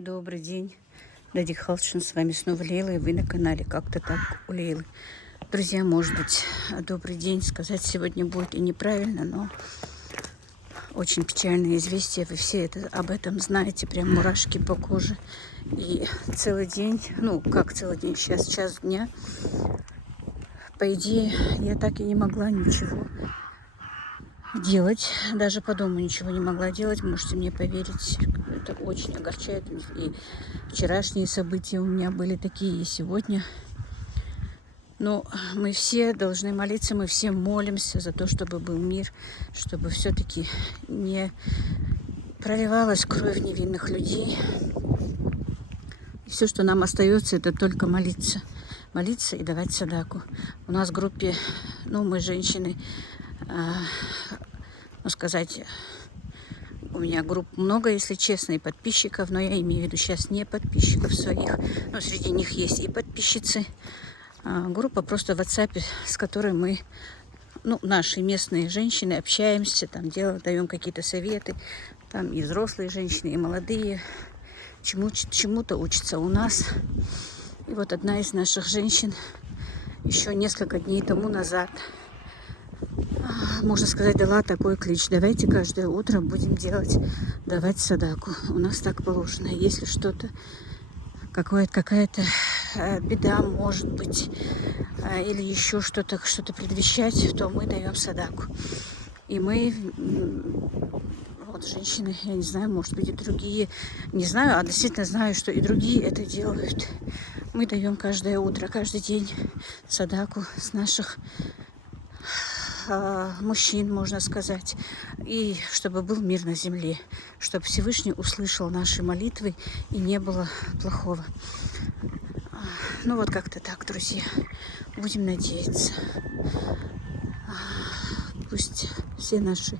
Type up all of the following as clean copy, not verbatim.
И добрый день, Дади Халчин, с вами снова Лейла, и вы на канале «Как-то так у Лейлы». Друзья, может быть, добрый день сказать сегодня будет и неправильно, но очень печальное известие, вы все об этом знаете, прям мурашки по коже. И целый день, ну как целый день, сейчас час дня, по идее, я так и не могла ничего делать, даже по дому ничего не могла делать, можете мне поверить, это очень огорчает. И вчерашние события у меня были такие, и сегодня. Но мы все должны молиться, мы все молимся за то, чтобы был мир, чтобы все-таки не проливалась кровь невинных людей. И все, что нам остается, это только молиться. Молиться и давать садаку. У нас в группе, ну, мы женщины, сказать, у меня групп много, если честно, и подписчиков, но я имею в виду сейчас не подписчиков своих, но среди них есть и подписчицы. Группа просто в WhatsApp, с которой мы, ну, наши местные женщины, общаемся, там даем какие-то советы, там и взрослые женщины, и молодые, чему-то учатся у нас. И вот одна из наших женщин еще несколько дней тому назад, можно сказать, дала такой клич: давайте каждое утро будем давать садаку. У нас так положено. Если что-то, какая-то беда, может быть, или еще что-то предвещать, то мы даем садаку. И мы, вот женщины, я не знаю, может быть и другие, не знаю, а действительно знаю, что и другие это делают. Мы даем каждое утро, каждый день садаку с наших мужчин, можно сказать, и чтобы был мир на земле, чтобы Всевышний услышал наши молитвы и не было плохого. Ну вот как-то так, друзья, будем надеяться. Пусть все наши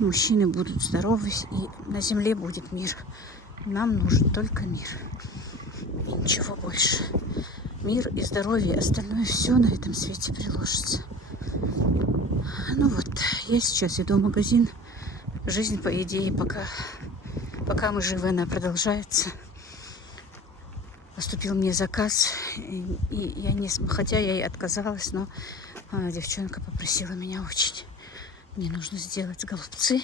мужчины будут здоровы, и на земле будет мир. Нам нужен только мир, и ничего больше. Мир и здоровье, остальное все на этом свете приложится. Ну вот, я сейчас иду в магазин. Жизнь, по идее, пока мы живы, она продолжается. Поступил мне заказ, и я хотя я и отказалась, но девчонка попросила меня очень. Мне нужно сделать голубцы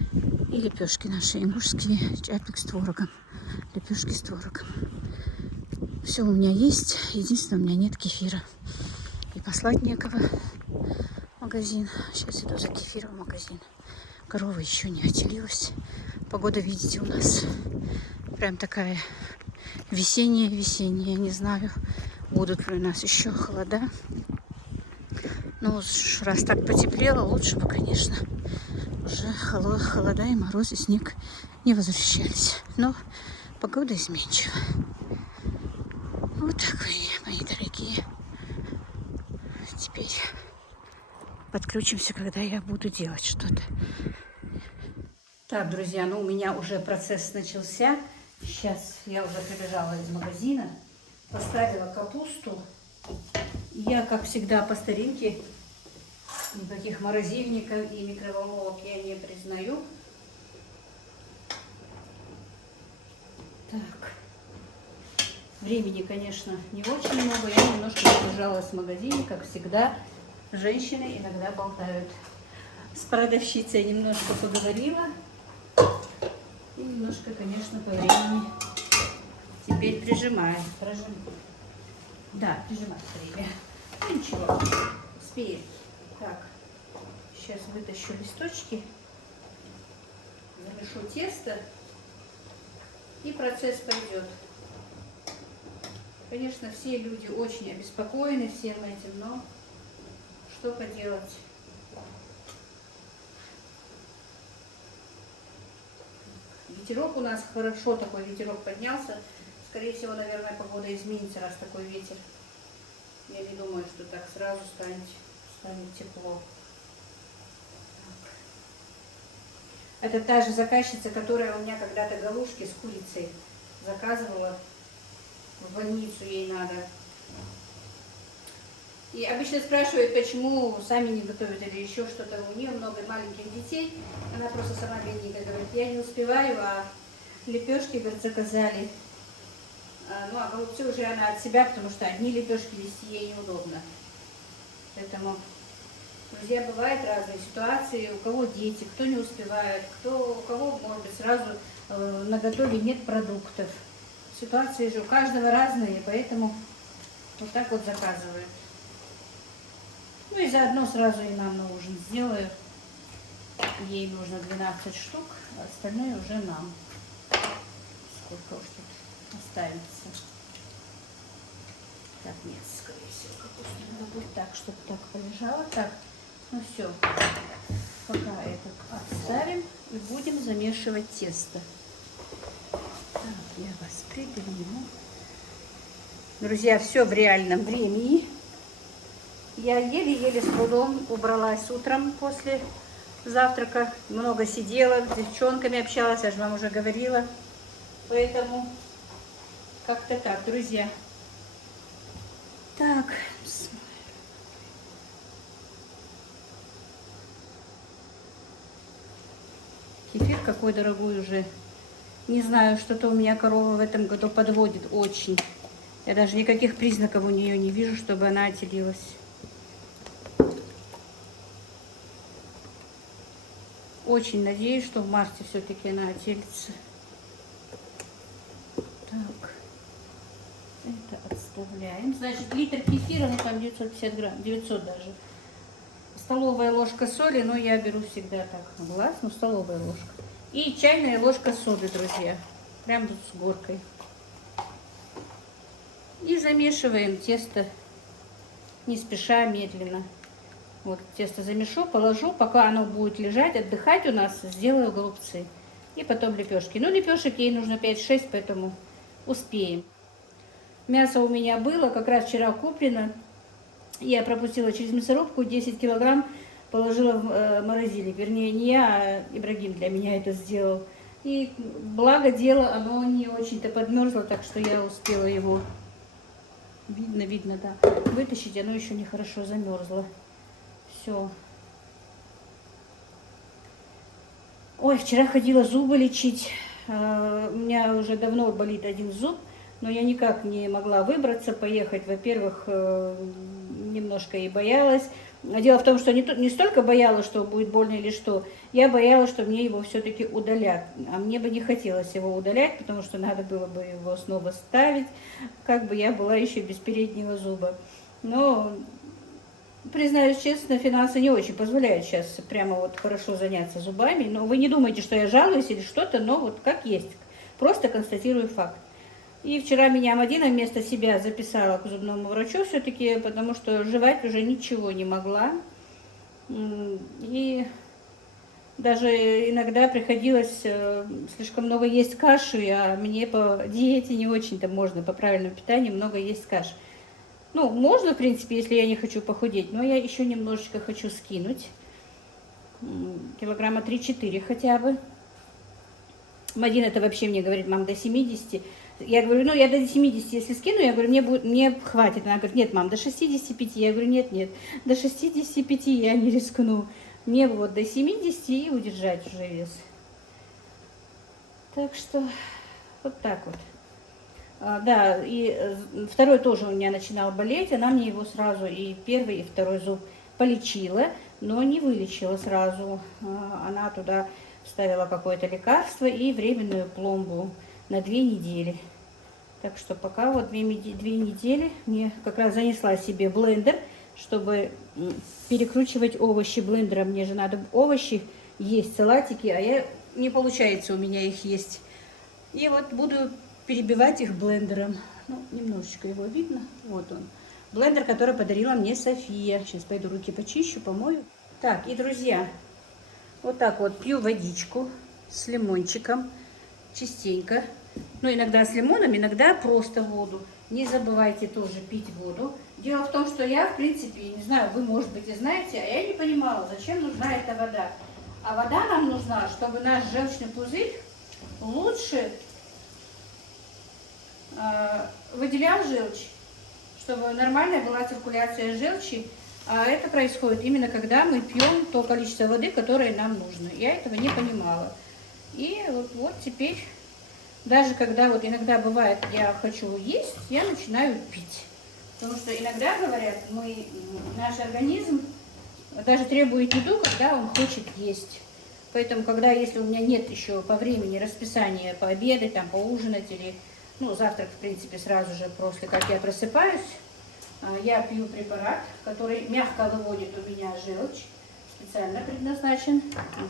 и лепешки наши, и мужские, чапик с творогом, лепешки с творогом. Все у меня есть, единственное, у меня нет кефира. И послать некого в магазин. Сейчас иду за кефиром в магазин. Корова еще не отелилась. Погода, видите, у нас прям такая весенняя. Не знаю, будут ли у нас еще холода. Ну, раз так потеплело, лучше бы, конечно, уже холода и морозы, снег не возвращались. Но погода изменчива. Вот так вы, мои дорогие. Теперь подключимся, когда я буду делать что-то. Так, друзья, ну у меня уже процесс начался. Сейчас я уже прибежала из магазина, поставила капусту. Я, как всегда, по старинке, никаких морозильников и микроволновок я не признаю. Так, времени, конечно, не очень много. Я немножко задержалась в магазине, как всегда. Женщины иногда болтают. С продавщицей немножко поговорила. И немножко, конечно, по времени теперь прижимаю. Да, прижимать время. Ну ничего, успеем. Так, сейчас вытащу листочки, замешу тесто, и процесс пойдет. Конечно, все люди очень обеспокоены всем этим, но что поделать? Ветерок у нас хорошо, такой ветерок поднялся. Скорее всего, наверное, погода изменится, раз такой ветер. Я не думаю, что так сразу станет тепло. Так. Это та же заказчица, которая у меня когда-то галушки с курицей заказывала. В больницу ей надо. И обычно спрашивают, почему сами не готовят или еще что-то. У нее много маленьких детей. Она просто сама бедненькая говорит: я не успеваю, а Лепешки, говорит, заказали. Ну, а голубцы уже она от себя, потому что одни лепешки вести ей неудобно. Поэтому, друзья, бывают разные ситуации. У кого дети, кто не успевает, у кого, может быть, сразу на готове нет продуктов. Ситуации же у каждого разные, поэтому вот так вот заказываю. Ну и заодно сразу и нам на ужин сделаю. Ей нужно 12 штук, а остальное уже нам. Сколько уж тут останется. Так, нет, скорее всего, капусту надо будет так, чтобы так полежало. Так, ну все. Пока это отставим и будем замешивать тесто. Так, я вас придвину. Друзья, все в реальном времени. Я еле-еле с трудом убралась утром после завтрака. Много сидела, с девчонками общалась, я же вам уже говорила. Поэтому как-то так, друзья. Так. Кефир какой дорогой уже. Не знаю, что-то у меня корова в этом году подводит очень. Я даже никаких признаков у нее не вижу, чтобы она отелилась. Очень надеюсь, что в марте все-таки она отелится. Так. Это отставляем. Значит, литр кефира, ну там 950 грамм, 900 даже. Столовая ложка соли, но я беру всегда так на глаз, ну столовая ложка. И чайная ложка соды, друзья. Прям тут с горкой. И замешиваем тесто не спеша, медленно. Вот тесто замешу, положу, пока оно будет лежать, отдыхать у нас, сделаю голубцы. И потом лепешки. Ну, лепешек ей нужно 5-6, поэтому успеем. Мясо у меня было, как раз вчера куплено. Я пропустила через мясорубку, 10 килограмм положила в морозильник. Вернее, не я, а Ибрагим для меня это сделал. И благо дело, оно не очень-то подмерзло, так что я успела его, видно, да, вытащить. Оно еще нехорошо замерзло. Все. Ой, вчера ходила зубы лечить. У меня уже давно болит один зуб, но я никак не могла выбраться, поехать. Во-первых, немножко и боялась. Дело в том, что не столько боялась, что будет больно или что, я боялась, что мне его все-таки удалят. А мне бы не хотелось его удалять, потому что надо было бы его снова ставить. Как бы я была еще без переднего зуба. Но, признаюсь честно, финансы не очень позволяют сейчас прямо вот хорошо заняться зубами. Но вы не думайте, что я жалуюсь или что-то, но вот как есть. Просто констатирую факт. И вчера меня Мадина вместо себя записала к зубному врачу все-таки, потому что жевать уже ничего не могла. И даже иногда приходилось слишком много есть каши, а мне по диете не очень-то можно, по правильному питанию много есть каш. Ну, можно, в принципе, если я не хочу похудеть, но я еще немножечко хочу скинуть. Килограмма 3-4 хотя бы. Мадина это вообще мне говорит, мам, до 70. Я говорю, ну, я до 70, если скину, я говорю, мне хватит. Она говорит, нет, мам, до 65. Я говорю, нет, до 65 я не рискну. Мне вот до 70 и удержать уже вес. Так что вот так вот. Да, и второй тоже у меня начинал болеть. Она мне его сразу, и первый, и второй зуб полечила, но не вылечила сразу. Она туда вставила какое-то лекарство и временную пломбу на 2 недели. Так что пока вот 2 недели мне как раз занесла себе блендер, чтобы перекручивать овощи блендером. Мне же надо овощи есть, салатики, а не получается у меня их есть. И вот буду перебивать их блендером. Ну, немножечко его видно. Вот он. Блендер, который подарила мне София. Сейчас пойду руки почищу, помою. Так, и, друзья, вот так вот пью водичку с лимончиком. Частенько. Ну, иногда с лимоном, иногда просто воду. Не забывайте тоже пить воду. Дело в том, что я, в принципе, не знаю, вы, может быть, и знаете, а я не понимала, зачем нужна эта вода. А вода нам нужна, чтобы наш желчный пузырь лучше выделял желчь, чтобы нормальная была циркуляция желчи. А это происходит именно когда мы пьем то количество воды, которое нам нужно. Я этого не понимала. И вот теперь даже когда вот иногда бывает, я хочу есть, я начинаю пить. Потому что иногда, говорят, наш организм даже требует еду, когда он хочет есть. Поэтому, если у меня нет еще по времени расписания пообедать, там, поужинать или, ну, завтрак, в принципе, сразу же после, как я просыпаюсь, я пью препарат, который мягко выводит у меня желчь, специально предназначен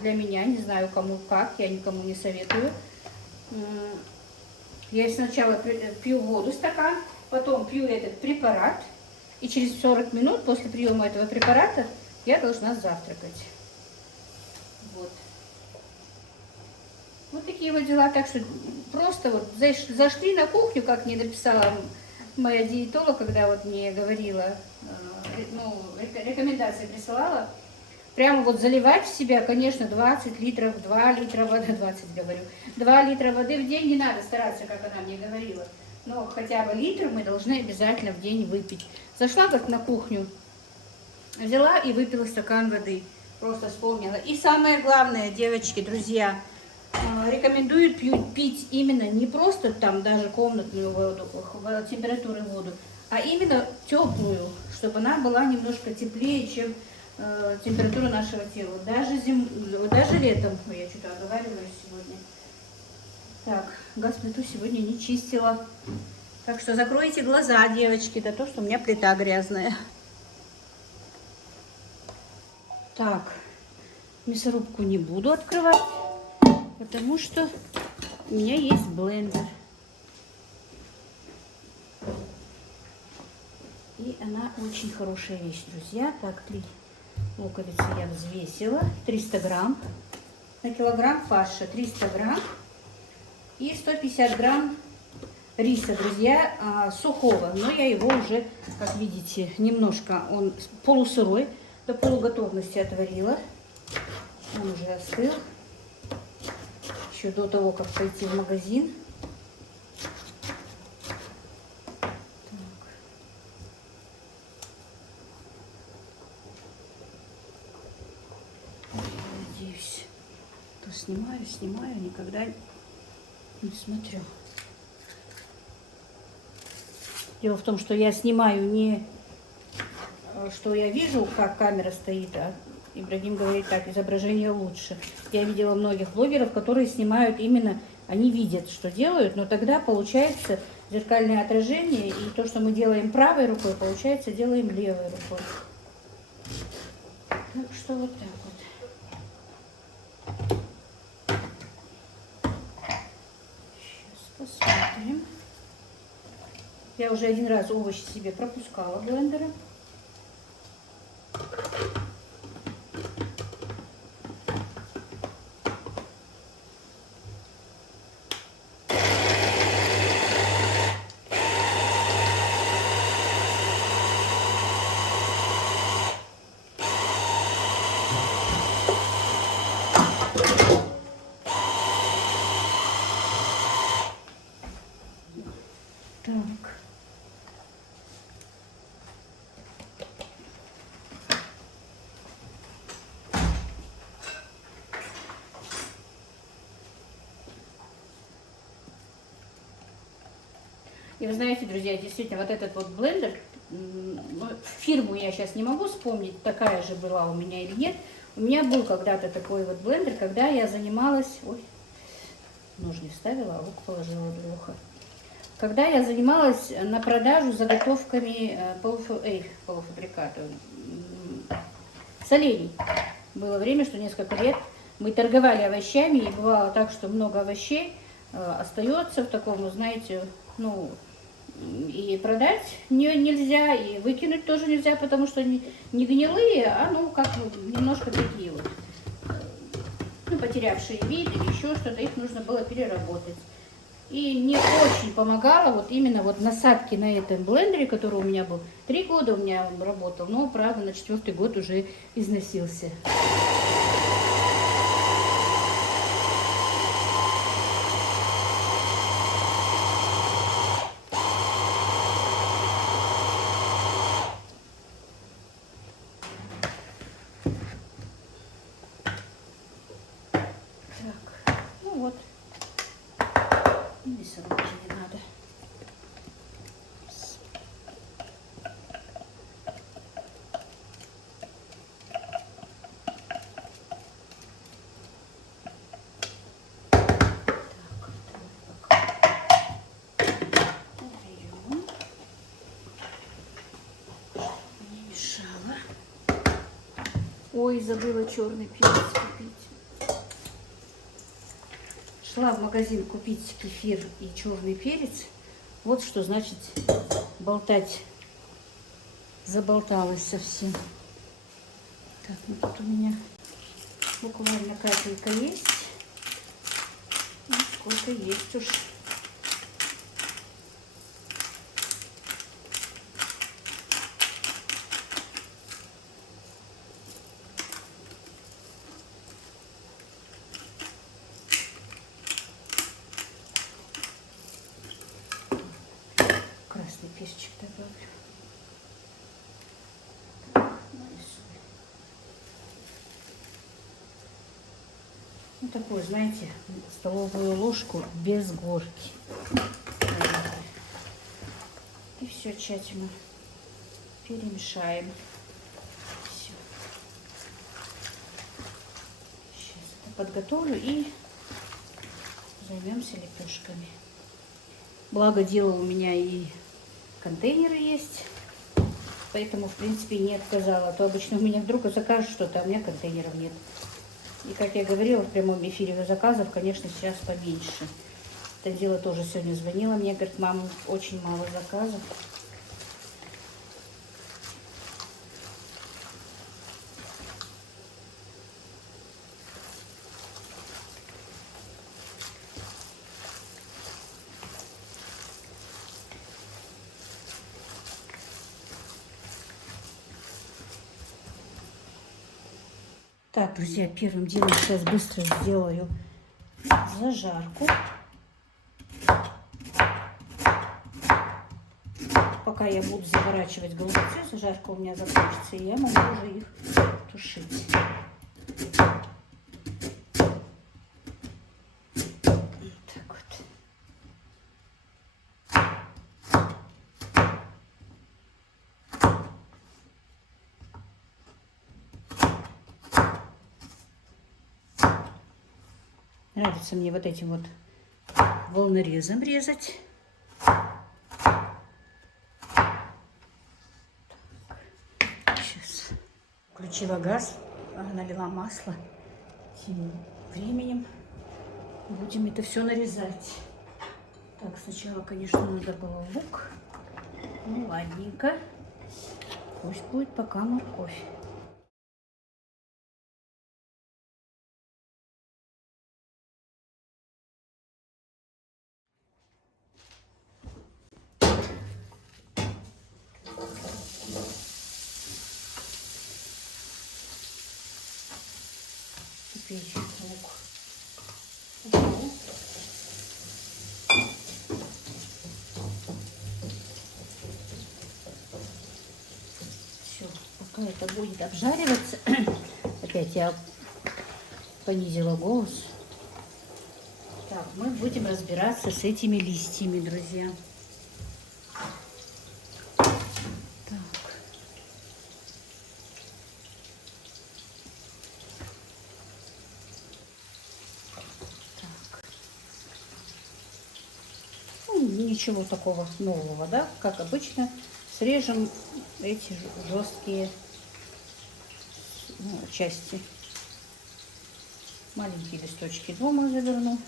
для меня, не знаю кому как, я никому не советую. Я сначала пью воду стакан, потом пью этот препарат, и через 40 минут после приема этого препарата я должна завтракать. Вот. Вот такие вот дела. Так что просто вот зашли на кухню, как мне написала моя диетолог, когда вот мне говорила, рекомендации присылала, прямо вот заливать в себя, конечно, 20 литров, 2 литра воды, 20 говорю, 2 литра воды в день не надо стараться, как она мне говорила. Но хотя бы литр мы должны обязательно в день выпить. Зашла как на кухню, взяла и выпила стакан воды. Просто вспомнила. И самое главное, девочки, друзья, рекомендуют пить именно не просто там даже комнатную воду, температуры воду, а именно теплую, чтобы она была немножко теплее, чем температура нашего тела. Даже летом, я что-то оговариваюсь сегодня. Так, газ плиту сегодня не чистила. Так что закройте глаза, девочки, да то, что у меня плита грязная. Так, мясорубку не буду открывать, потому что у меня есть блендер. И она очень хорошая вещь, друзья. Так, 3 луковицы я взвесила. 300 грамм. На килограмм фарша 300 грамм. И 150 грамм риса, друзья, сухого. Но я его уже, как видите, немножко, он полусырой, до полуготовности отварила. Он уже остыл. Еще до того, как пойти в магазин. Так. Надеюсь, то снимаю, никогда не смотрю. Дело в том, что я снимаю не что я вижу, как камера стоит, а Ибрагим говорит так, изображение лучше. Я видела многих блогеров, которые снимают именно, они видят, что делают, но тогда получается зеркальное отражение, и то, что мы делаем правой рукой, получается, делаем левой рукой. Так что вот так вот. Сейчас посмотрим. Я уже один раз овощи себе пропускала блендером. Так. И вы знаете, друзья, действительно, вот этот вот блендер, фирму я сейчас не могу вспомнить, такая же была у меня или нет. У меня был когда-то такой вот блендер, когда я занималась... Ой, нож не вставила, а лук положила плохо. Когда я занималась на продажу заготовками полуфабрикатов, солений. Было время, что несколько лет мы торговали овощами, и бывало так, что много овощей остается в таком, знаете, ну, и продать нельзя, и выкинуть тоже нельзя, потому что не гнилые, а ну как немножко такие вот, ну, потерявшие вид или еще что-то, их нужно было переработать. И мне очень помогало вот именно вот насадки на этом блендере, который у меня был. 3 года у меня он работал, но, правда, на 4-й год уже износился. Так, ну вот. Ой, забыла черный перец купить. Шла в магазин купить кефир и черный перец. Вот что значит болтать. Заболталась совсем. Так, ну тут у меня буквально капелька есть. Ну, сколько есть уж. Красный перчик добавлю. Ну, такую, знаете, столовую ложку без горки. И все тщательно перемешаем. Все. Сейчас это подготовлю и займемся лепешками. Благо дело у меня и контейнеры есть, поэтому, в принципе, не отказала. А то обычно у меня вдруг закажут что-то, а у меня контейнеров нет. И, как я говорила в прямом эфире, заказов, конечно, сейчас поменьше. Танзила тоже сегодня звонила мне, говорит, мама, очень мало заказов. Так, друзья, первым делом сейчас быстро сделаю зажарку. Пока я буду заворачивать голубцы, зажарка у меня закончится, и я могу уже их тушить. Так вот. Нравится мне вот этим вот волнорезом резать. Сейчас включила газ, налила масло. Тем временем будем это все нарезать. Так, сначала, конечно, надо было лук. Ну, ладненько. Пусть будет пока морковь. Теперь лук. Все, пока это будет обжариваться, опять я понизила голос. Так, мы будем разбираться с этими листьями, друзья. Ничего такого нового, да? Как обычно, срежем эти жесткие части. Маленькие листочки дома заверну.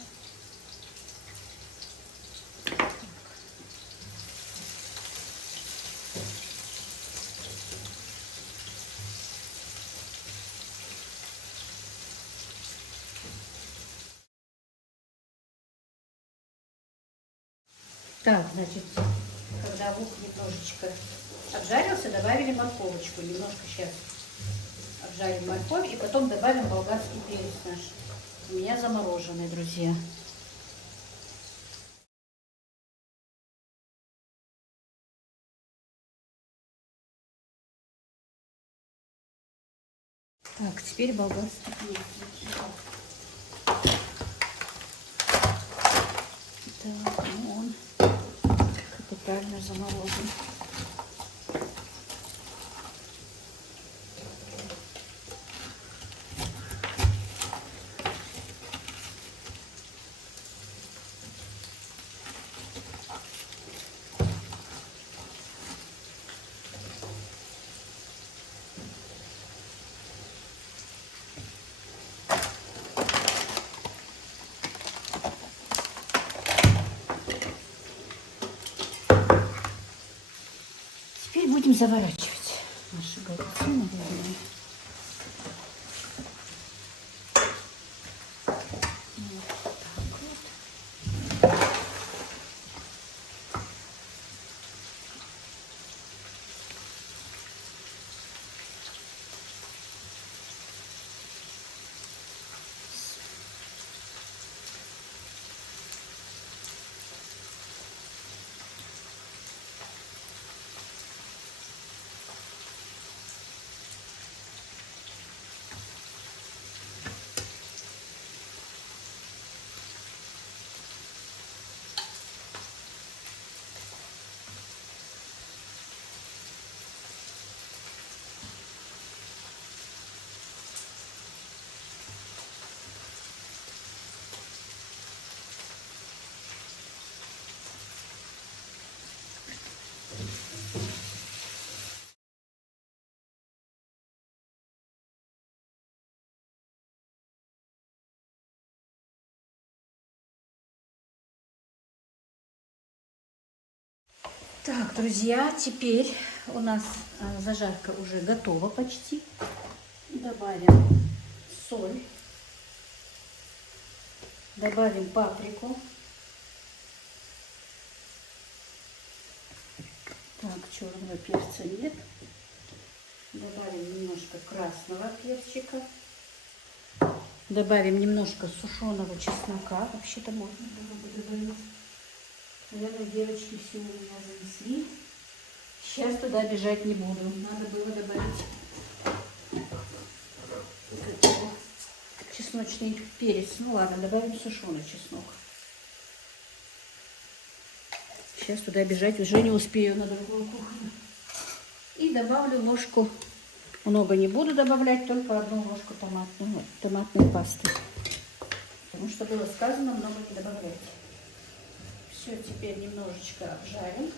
Так, значит, когда лук немножечко обжарился, добавили морковочку. Немножко сейчас обжарим морковь и потом добавим болгарский перец наш. У меня замороженный, друзья. Так, теперь болгарский перец. Так, ну он капитально заморожен. будем заворачивать наши голубцы, наверное. Так, друзья, теперь у нас зажарка уже готова почти. Добавим соль, добавим паприку. Так, черного перца нет. Добавим немножко красного перчика. Добавим немножко сушеного чеснока. Вообще-то можно было бы добавить. Наверное, девочки все у меня занесли. Сейчас туда бежать не буду. Надо было добавить чесночный перец. Ну ладно, добавим сушеный чеснок. Сейчас туда бежать уже не успею на другую кухню. И добавлю ложку. Много не буду добавлять, только одну ложку томатной пасты. Потому что было сказано, много не добавлять. Все, теперь немножечко обжарим.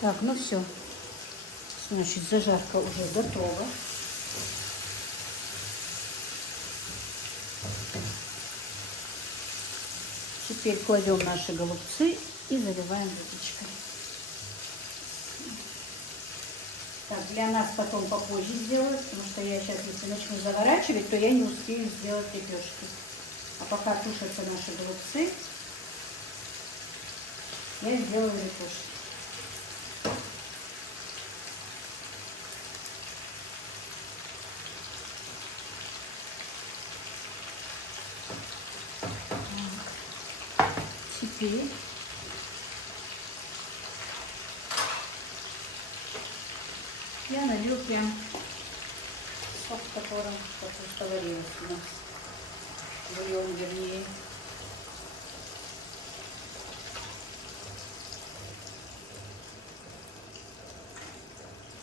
Так, ну все. Значит, зажарка уже готова. Теперь кладем наши голубцы и заливаем водичкой. Так, для нас потом попозже сделать, потому что я сейчас, если начну заворачивать, то я не успею сделать лепешки. А пока тушатся наши голубцы, я сделаю лепешки. Теперь я налью прям сок, в котором капуста варилась у нас. Бульон, вернее.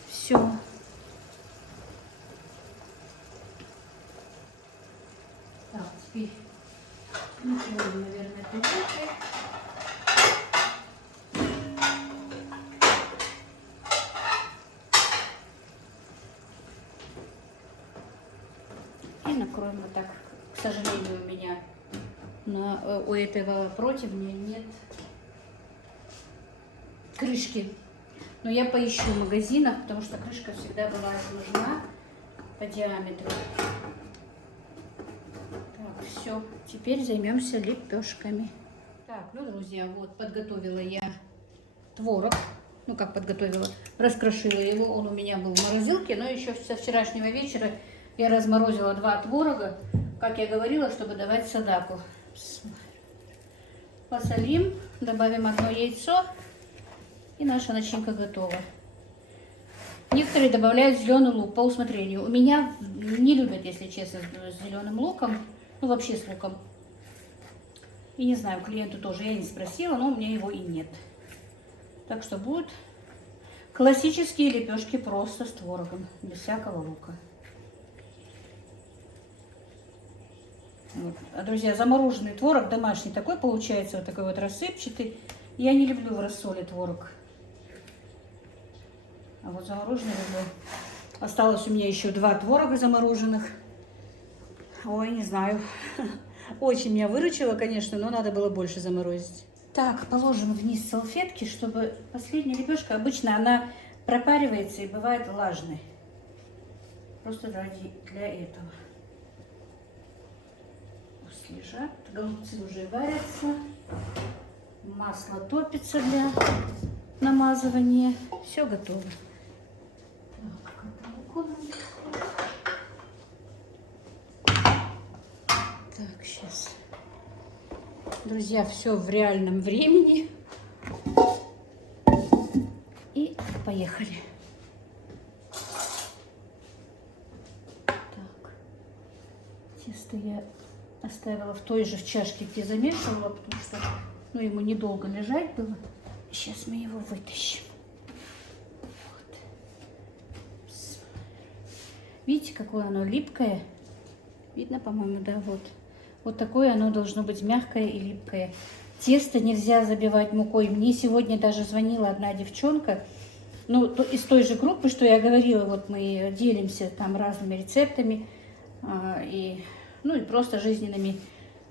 Все. Так, теперь накроем, наверное, крышкой. И накроем вот так. К сожалению, у меня у этого противня нет крышки. Но я поищу в магазинах, потому что крышка всегда бывает нужна по диаметру. Так, все. Теперь займемся лепешками. Так, ну, друзья, вот подготовила я творог. Ну, как подготовила? Раскрошила его. Он у меня был в морозилке, но еще со вчерашнего вечера я разморозила 2 творога, как я говорила, чтобы давать Садаку. Посолим, добавим 1 яйцо, и наша начинка готова. Некоторые добавляют зеленый лук по усмотрению. У меня не любят, если честно, с зеленым луком, ну вообще с луком. И не знаю, клиенту тоже я не спросила, но у меня его и нет. Так что будут классические лепешки просто с творогом, без всякого лука. Вот. А, друзья, замороженный творог домашний такой получается, вот такой вот рассыпчатый. Я не люблю в рассоле творог. А вот замороженные люблю. Осталось у меня еще 2 творога замороженных. Ой, не знаю. Очень меня выручило, конечно, но надо было больше заморозить. Так, положим вниз салфетки, чтобы последняя лепешка, обычно она пропаривается и бывает влажной. Просто для этого. Пусть лежат. Голубцы уже варятся. Масло топится для намазывания. Все готово. Так, сейчас. Друзья, все в реальном времени. И поехали. Так. Тесто я оставила в той же чашке, где замешивала, потому что ему недолго лежать было. Сейчас мы его вытащим. Вот. Видите, какое оно липкое? Видно, по-моему, да, вот. Вот такое оно должно быть мягкое и липкое. Тесто нельзя забивать мукой. Мне сегодня даже звонила одна девчонка, из той же группы, что я говорила, вот мы делимся там разными рецептами и просто жизненными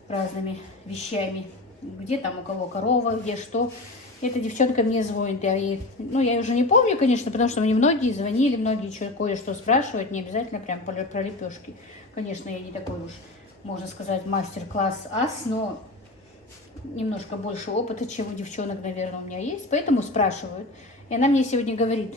разными вещами. Где там у кого корова, где что. Эта девчонка мне звонит. Я уже не помню, конечно, потому что мне многие звонили, многие кое-что спрашивают, не обязательно прям про лепешки. Конечно, я не такой уж, можно сказать, мастер-класс ас, но немножко больше опыта, чем у девчонок, наверное, у меня есть, поэтому спрашивают. И она мне сегодня говорит: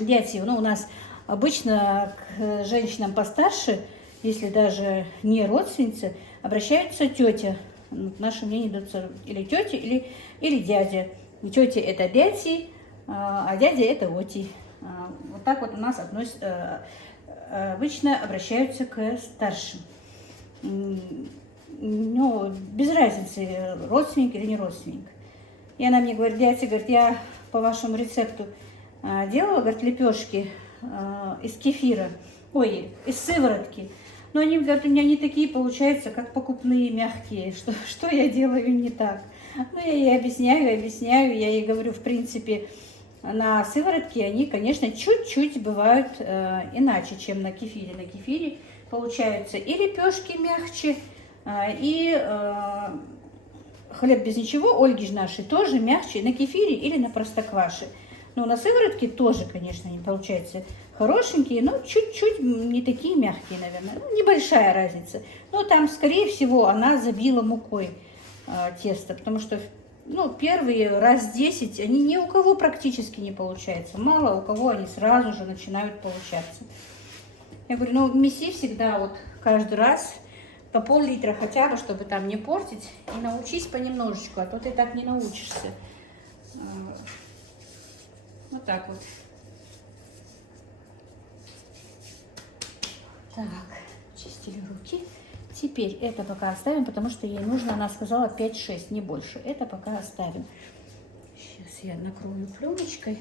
дядя, у нас обычно к женщинам постарше, если даже не родственницы, обращаются тетя. Наши мнения идут или тетя, или дядя. Тетя это дяди, а дядя это оти. Вот так вот у нас обычно обращаются к старшим. Без разницы, родственник или не родственник. И она мне говорит: дядя, говорит, я по вашему рецепту делала, говорит, лепешки из кефира, из сыворотки. Но они, говорят, у меня не такие получаются, как покупные, мягкие. Что я делаю не так? Я ей объясняю. Я ей говорю, в принципе, на сыворотке они, конечно, чуть-чуть бывают иначе, чем на кефире. На кефире получаются и лепешки мягче, и хлеб без ничего, Ольги же нашей, тоже мягче на кефире или на простокваше. Но на сыворотке тоже, конечно, они получаются хорошенькие, но чуть-чуть не такие мягкие, наверное. Небольшая разница. Но там, скорее всего, она забила мукой тесто, потому что первые раз 10 они ни у кого практически не получаются. Мало у кого они сразу же начинают получаться. Я говорю, меси всегда каждый раз по пол-литра хотя бы, чтобы там не портить. И научись понемножечку, а то ты так не научишься. Вот так вот. Так, чистили руки. Теперь это пока оставим, потому что ей нужно, она сказала, 5-6, не больше. Это пока оставим. Сейчас я накрою пленочкой.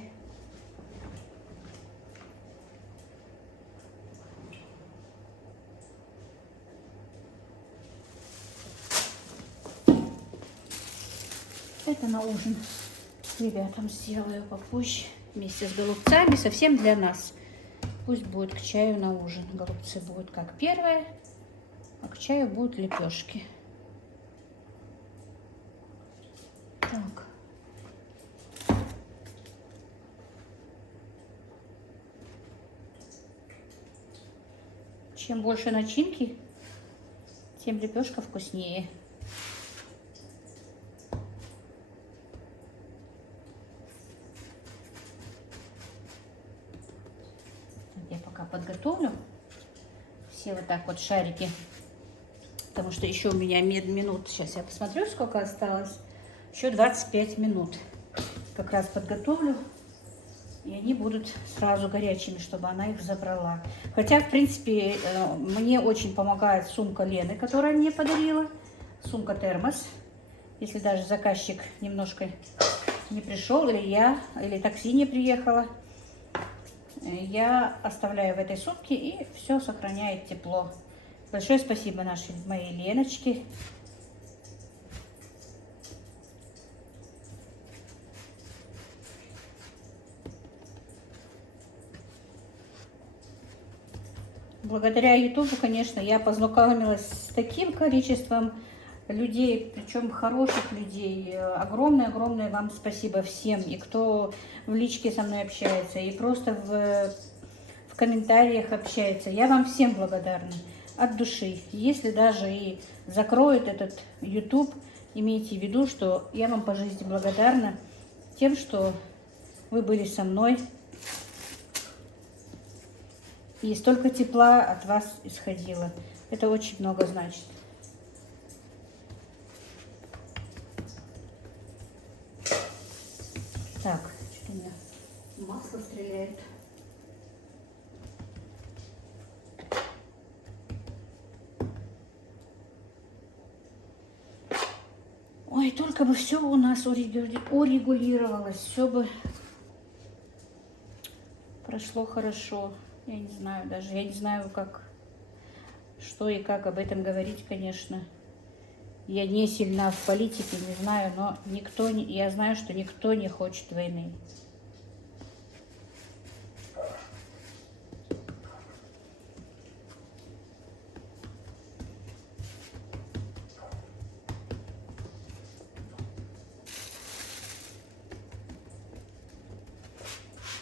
Это на ужин ребятам сделаю попозже вместе с голубцами, совсем для нас. Пусть будет к чаю на ужин. Голубцы будут как первое, а к чаю будут лепешки. Так. Чем больше начинки, тем лепешка вкуснее. Я пока подготовлю все вот так вот шарики, потому что еще у меня минут, сейчас я посмотрю, сколько осталось, еще 25 минут. Как раз подготовлю, и они будут сразу горячими, чтобы она их забрала. Хотя, в принципе, мне очень помогает сумка Лены, которая мне подарила, сумка-термос. Если даже заказчик немножко не пришел, или такси не приехало, я оставляю в этой сумке, и все сохраняет тепло. Большое спасибо моей Леночке. благодаря Ютубу, конечно, я познакомилась с таким количеством людей, причем хороших людей. Огромное-огромное вам спасибо всем, и кто в личке со мной общается, и просто в комментариях общается. Я вам всем благодарна от души. Если даже и закроют этот YouTube, имейте в виду, что я вам по жизни благодарна тем, что вы были со мной. И столько тепла от вас исходило. Это очень много значит. Так, что у меня масло стреляет. Ой, только бы все у нас урегулировалось, все бы прошло хорошо. Я не знаю даже, я не знаю, как, что и как об этом говорить, конечно. Я не сильна в политике, не знаю, но я знаю, что никто не хочет войны.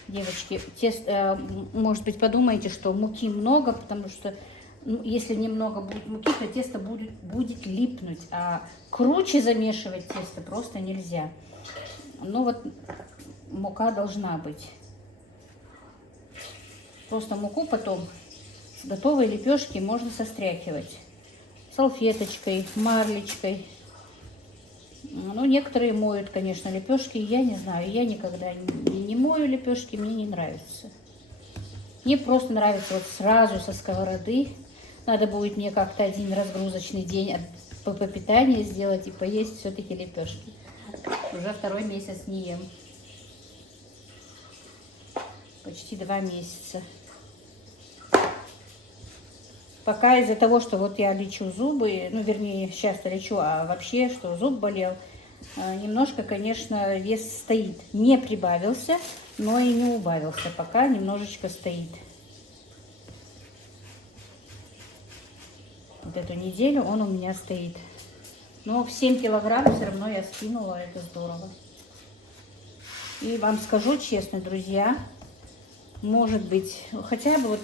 Девочки, может быть, подумайте, что муки много, потому что если немного будет муки, то тесто будет липнуть, а круче замешивать тесто просто нельзя. Ну вот мука должна быть. Просто муку потом с готовой лепешки можно состряхивать салфеточкой, марлечкой. Ну, некоторые моют, конечно, лепешки. Я не знаю, я никогда не мою лепешки, мне не нравится. Мне просто нравится вот сразу со сковороды. Надо будет мне как-то один разгрузочный день от ПП питания сделать и поесть все-таки лепешки. Уже второй месяц не ем. Почти 2 месяца. Пока из-за того, что вот я лечу зубы, ну, вернее, сейчас-то лечу, а вообще, что зуб болел, немножко, конечно, вес стоит. Не прибавился, но и не убавился. Пока немножечко стоит. Вот эту неделю он у меня стоит. Но в 7 килограмм все равно я скинула, это здорово. И вам скажу честно, друзья, может быть, хотя бы вот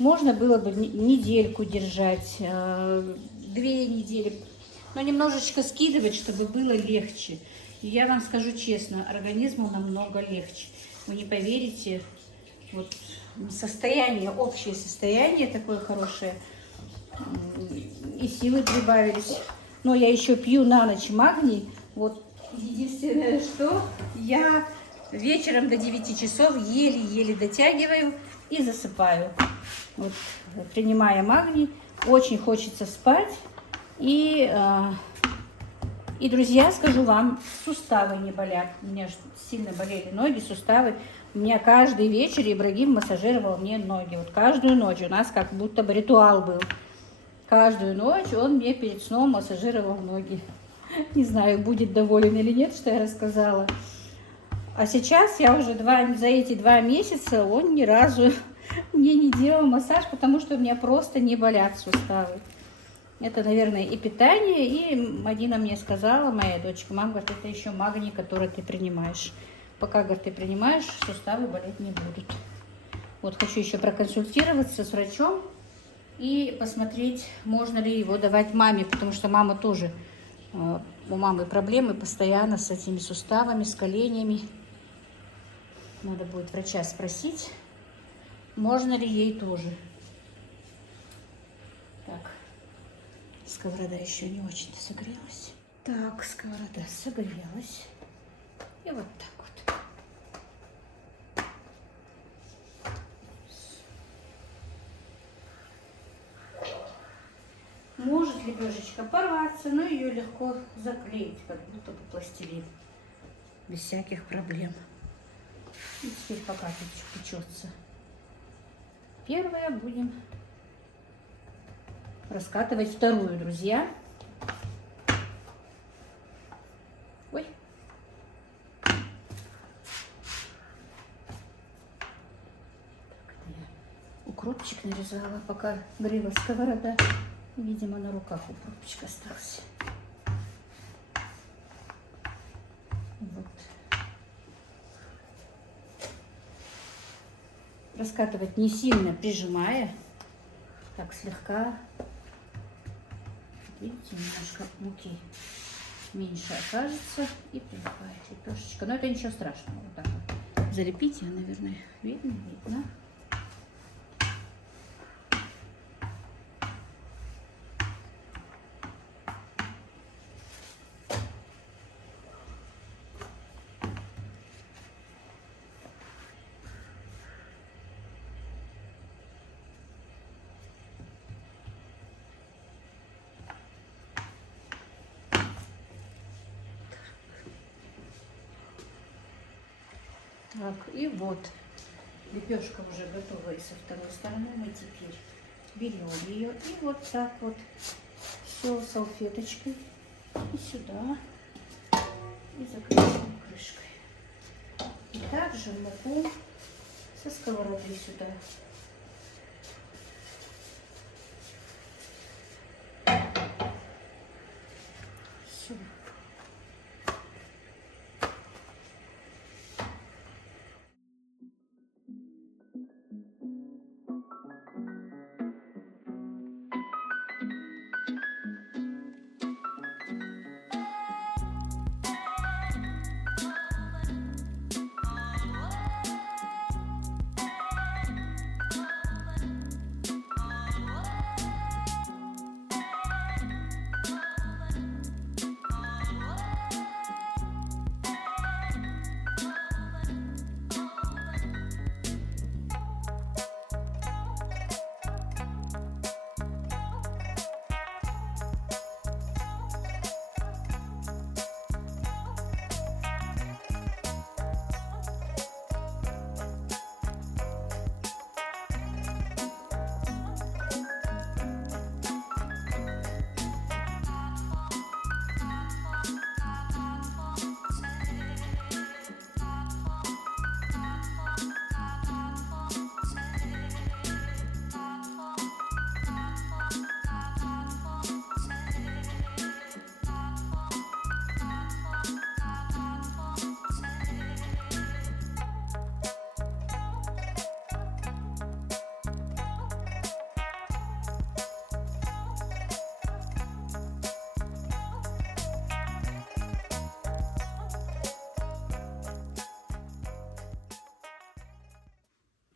можно было бы недельку держать, 2 недели, но немножечко скидывать, чтобы было легче. И я вам скажу честно, организму намного легче. Вы не поверите, вот состояние, общее состояние такое хорошее, и силы прибавились. Но я еще пью на ночь магний. Вот единственное, что я вечером до 9 часов еле-еле дотягиваю и засыпаю. Вот, принимая магний, очень хочется спать. И, друзья, скажу вам, суставы не болят. У меня сильно болели ноги, суставы. У меня каждый вечер Ибрагим массажировал мне ноги. Вот каждую ночь у нас как будто бы ритуал был. Каждую ночь он мне перед сном массажировал ноги. Не знаю, будет доволен или нет, что я рассказала. А сейчас я уже за эти 2 месяца он ни разу мне не делал массаж, потому что у меня просто не болят суставы. Это, наверное, и питание, и Мадина мне сказала, моя дочка, мама, говорит, это еще магний, который ты принимаешь. Пока, говорит, ты принимаешь, суставы болеть не будут. Вот хочу еще проконсультироваться с врачом и посмотреть, можно ли его давать маме, потому что мама тоже, у мамы проблемы постоянно с этими суставами, с коленями. Надо будет врача спросить, можно ли ей тоже. Так, сковорода еще не очень согрелась. Так, сковорода согрелась. И вот так вот. Может лепешечка порваться, но ее легко заклеить, как будто бы пластилин. Без всяких проблем. И теперь пока тут печется. Первое будем раскатывать вторую, друзья. Ой. Так, это я укропчик нарезала, пока грела сковорода. Видимо, на руках укропчик остался. Вот. Раскатывать не сильно прижимая, так слегка. Видите, немножко муки меньше окажется и прилипает лепешечка. Но это ничего страшного. Вот так вот. Залепить ее, наверное, видно. Так, и вот лепешка уже готова и со второй стороны. Мы теперь берем ее и вот так вот все салфеточкой и сюда и закрываем крышкой. И также муку со сковороды сюда. Все.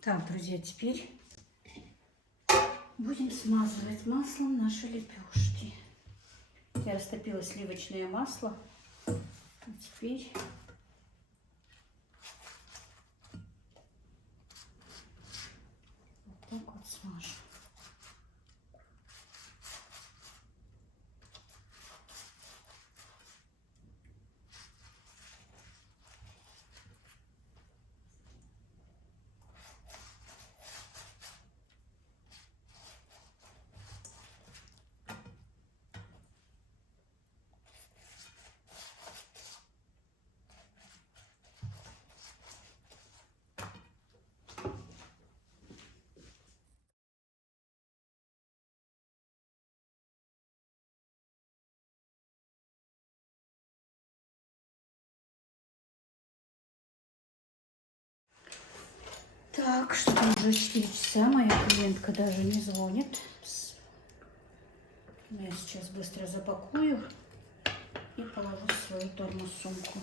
Так, друзья, теперь будем смазывать маслом наши лепешки. Я растопила сливочное масло. И теперь вот так вот смажу. Так, что уже 4 часа, моя клиентка даже не звонит. Я сейчас быстро запакую и положу в свою термосумку.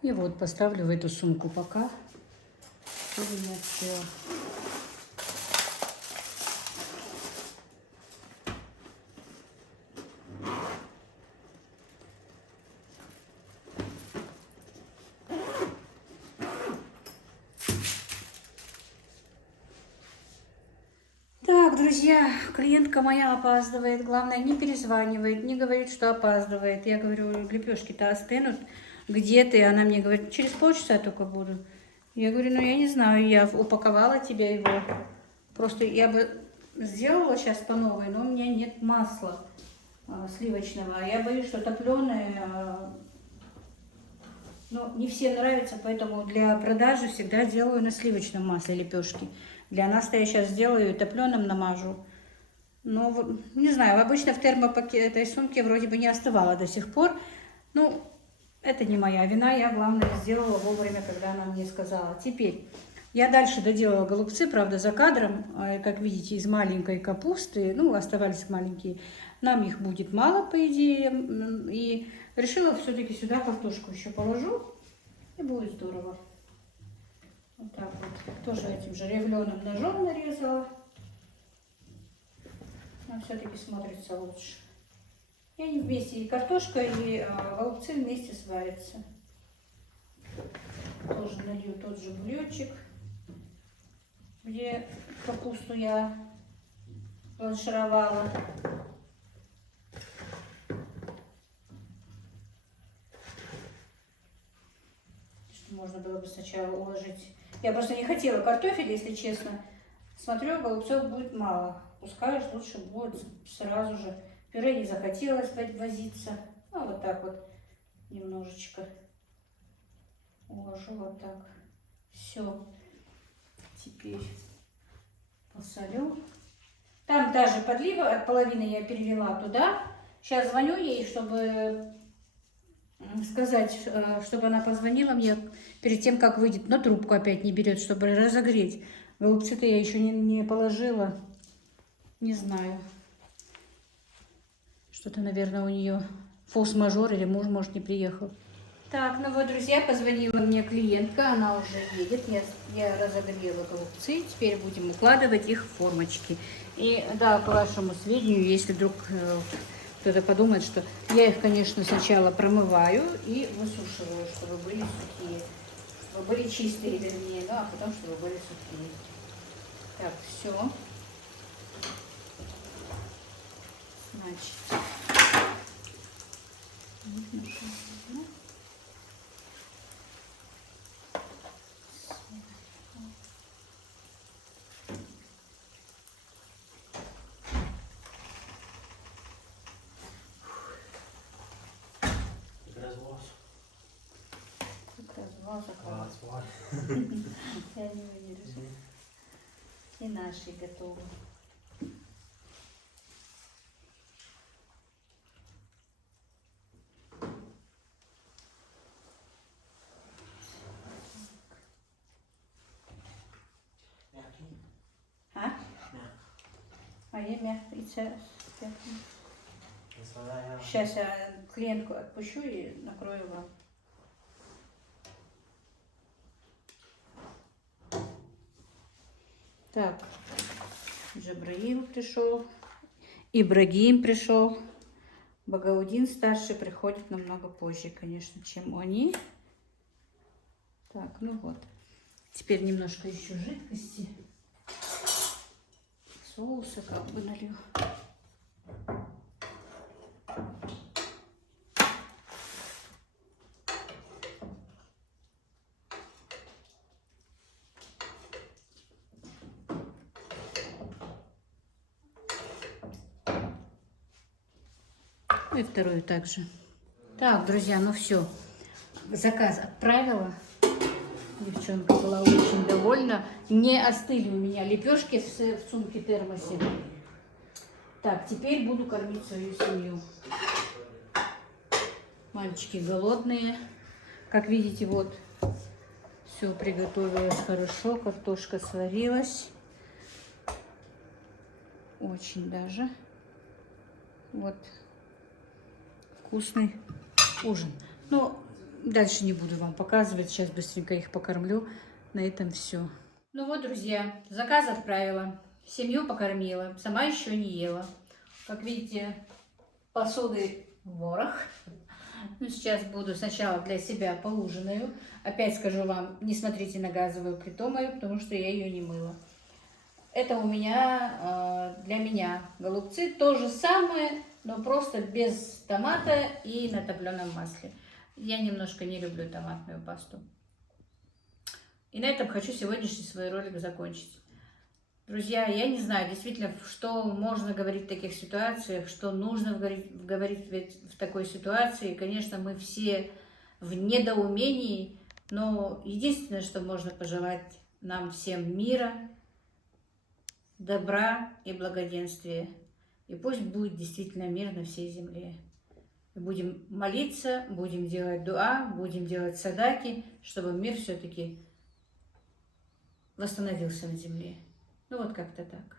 И вот поставлю в эту сумку пока, чтобы не остыло. Так, друзья, клиентка моя опаздывает. Главное, не перезванивает, не говорит, что опаздывает. Я говорю, лепешки-то остынут. Где ты? Она мне говорит, через полчаса только буду. Я говорю, ну я не знаю, я упаковала тебе его. Просто я бы сделала сейчас по новой, но у меня нет масла сливочного. Я боюсь, что топленое, ну, не всем нравится, поэтому для продажи всегда делаю на сливочном масле лепешки. Для нас-то я сейчас сделаю и топленым намажу. Но, не знаю, обычно в термопакете этой сумке вроде бы не остывала до сих пор. Ну, это не моя вина, я, главное, сделала вовремя, когда она мне сказала. Теперь, я дальше доделала голубцы, правда, за кадром, как видите, из маленькой капусты. Ну, оставались маленькие. Нам их будет мало, по идее. И решила все-таки сюда картошку еще положу, и будет здорово. Вот так вот. Тоже этим же ревленым ножом нарезала. Но все-таки смотрится лучше. И они вместе, и картошка, и голубцы вместе сварятся. Тоже налью тот же бульончик, где капусту я бланшировала. Что можно было бы сначала уложить. Я просто не хотела картофель, если честно. Смотрю, голубцов будет мало. Пускай лучше будет сразу же. Пюре не захотелось возиться. Ну, вот так вот немножечко уложу вот так. Все. Теперь посолю. Там даже подлива, от половины я перелила туда. Сейчас звоню ей, чтобы сказать, чтобы она позвонила мне перед тем, как выйдет. Но трубку опять не берет, чтобы разогреть. Голубцы-то я еще не положила. Не знаю. Что-то, наверное, у нее форс-мажор или муж, может, не приехал. Так, ну вот, друзья, позвонила мне клиентка, она уже едет. Я разогрела голубцы, теперь будем укладывать их в формочки. И да, по вашему сведению, если вдруг кто-то подумает, что я их, конечно, сначала промываю и высушиваю, чтобы были сухие. Чтобы были чистые, вернее, ну, а потом, чтобы были сухие. Так, все. Значит, развал. Я не выдержу. И наши готовы. А? Мои мягкие Сейчас я клиентку отпущу и накрою вам. Так, Джабраил пришел, Ибрагим пришел. Багаудин старший приходит намного позже, конечно, чем они. Так, ну вот. Теперь немножко еще жидкости. Соуса как бы налью. И вторую также. Так, друзья, ну все. Заказ отправила. Девчонка была очень довольна. Не остыли у меня лепешки в сумке термосе. Так, теперь буду кормить свою семью. Мальчики голодные. Как видите, вот все приготовилось хорошо. Картошка сварилась. Очень даже. Вот. Вкусный ужин. Но Дальше не буду вам показывать, сейчас быстренько их покормлю. На этом все. Ну вот, друзья, заказ отправила, семью покормила, сама еще не ела. Как видите, посуды ворох. Ну, сейчас буду сначала для себя поужинаю. Опять скажу вам, не смотрите на газовую плиту мою, потому что я ее не мыла. Это у меня, для меня голубцы то же самое, но просто без томата и на топленом масле. Я немножко не люблю томатную пасту. И на этом хочу сегодняшний свой ролик закончить. Друзья, я не знаю действительно, что можно говорить в таких ситуациях, что нужно говорить в такой ситуации. Конечно, мы все в недоумении, но единственное, что можно пожелать нам всем мира, добра и благоденствия. И пусть будет действительно мир на всей земле. И будем молиться, будем делать дуа, будем делать садаки, чтобы мир все-таки восстановился на земле. Ну вот как-то так.